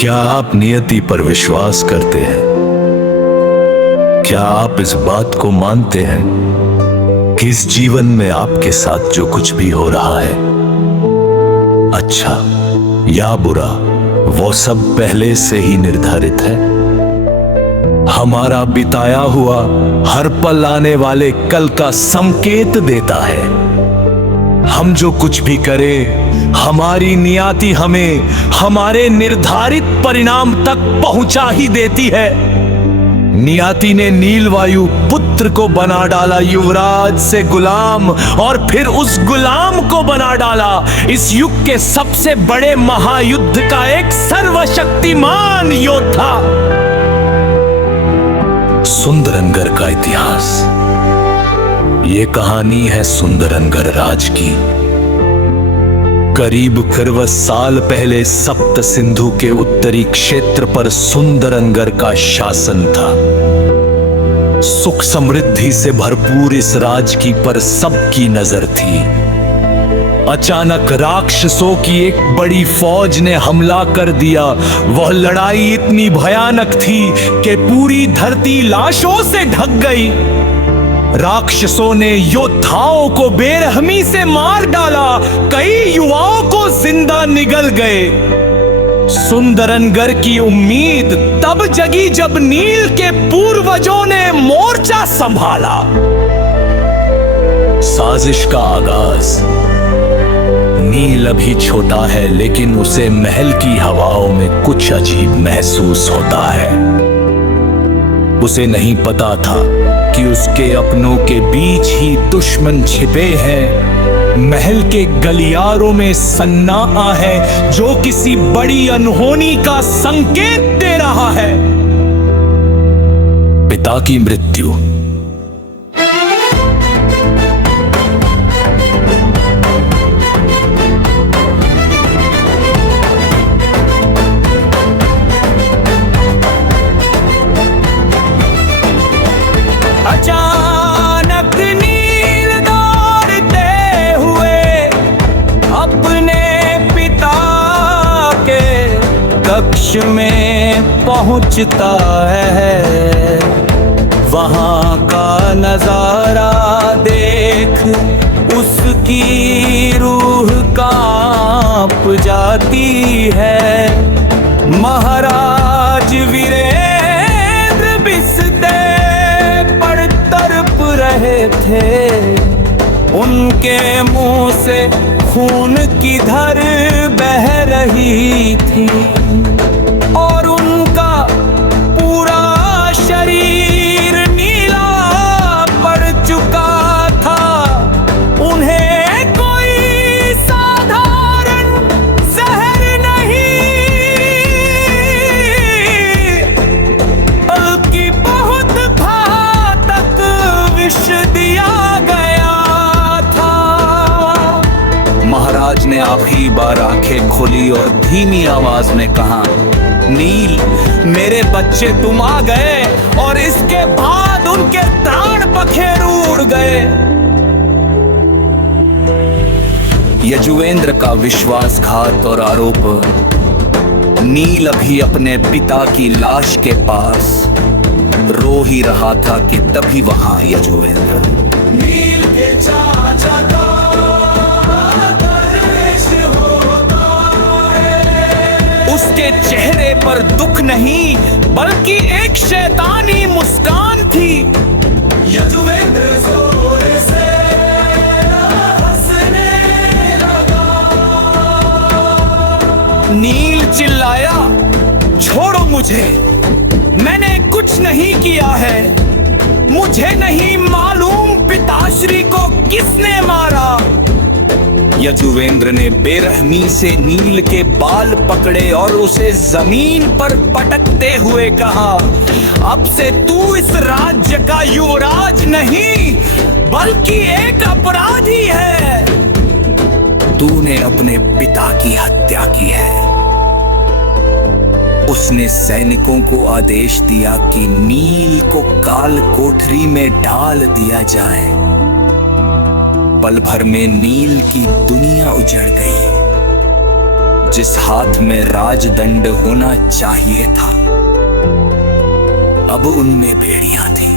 क्या आप नियति पर विश्वास करते हैं? क्या आप इस बात को मानते हैं कि इस जीवन में आपके साथ जो कुछ भी हो रहा है, अच्छा या बुरा, वो सब पहले से ही निर्धारित है? हमारा बिताया हुआ हर पल आने वाले कल का संकेत देता है। हम जो कुछ भी करें, हमारी नियति हमें हमारे निर्धारित परिणाम तक पहुंचा ही देती है। नियति ने नीलवायु पुत्र को बना डाला युवराज से गुलाम, और फिर उस गुलाम को बना डाला इस युग के सबसे बड़े महायुद्ध का एक सर्वशक्तिमान योद्धा। सुंदरनगर का इतिहास। ये कहानी है सुंदरनगर राज की। करीब 90 साल पहले सप्त सिंधु के उत्तरी क्षेत्र पर सुंदरनगर का शासन था। सुख समृद्धि से भरपूर इस राज की पर सबकी नजर थी। अचानक राक्षसों की एक बड़ी फौज ने हमला कर दिया। वह लड़ाई इतनी भयानक थी कि पूरी धरती लाशों से ढक गई। राक्षसों ने योद्धाओं को बेरहमी से मार डाला। कई युवाओं को जिंदा निगल गए। सुंदरनगर की उम्मीद तब जगी जब नील के पूर्वजों ने मोर्चा संभाला। साजिश का आगाज। नील अभी छोटा है, लेकिन उसे महल की हवाओं में कुछ अजीब महसूस होता है। उसे नहीं पता था कि उसके अपनों के बीच ही दुश्मन छिपे हैं। महल के गलियारों में सन्नाटा है जो किसी बड़ी अनहोनी का संकेत दे रहा है। पिता की मृत्यु। अचानक नील दौड़ते हुए अपने पिता के कक्ष में पहुंचता है। वहां का नजारा देख उसकी रूह कांप जाती है। महाराज वीरेंद्र बिस्ते रहे थे। उनके मुंह से खून की धार बह रही थी और उनका पूरा शरीर नीला पड़ चुका था। उन्हें कोई साधारण जहर नहीं, बल्कि बहुत घातक विष दिया गया था। महाराज ने आखिरी बार आंखें खोली और धीमी आवाज में कहा, नील, मेरे बच्चे तुम आ गए। और इसके बाद उनके प्राण पखेरु उड़ गए। यजुवेंद्र का विश्वासघात और आरोप। नील अभी अपने पिता की लाश के पास रो ही रहा था कि तभी वहां यजुवेंद्र नील के चाचा का दर्श होता है। उसके चेहरे पर दुख नहीं, बल्कि एक शैतानी मुस्कान थी। यजुवेंद्र जोर से हंसने लगा। नील चिल्लाया, छोड़ो मुझे, मैंने कुछ नहीं किया है। मुझे नहीं मालूम पिताश्री को किसने मारा। यजुवेंद्र ने बेरहमी से नील के बाल पकड़े और उसे जमीन पर पटकते हुए कहा, अब से तू इस राज्य का युवराज नहीं, बल्कि एक अपराधी है। तूने अपने पिता की हत्या की है। उसने सैनिकों को आदेश दिया कि नील को काल कोठरी में डाल दिया जाए। पल भर में नील की दुनिया उजड़ गई। जिस हाथ में राजदंड होना चाहिए था, अब उनमें बेड़ियां थी।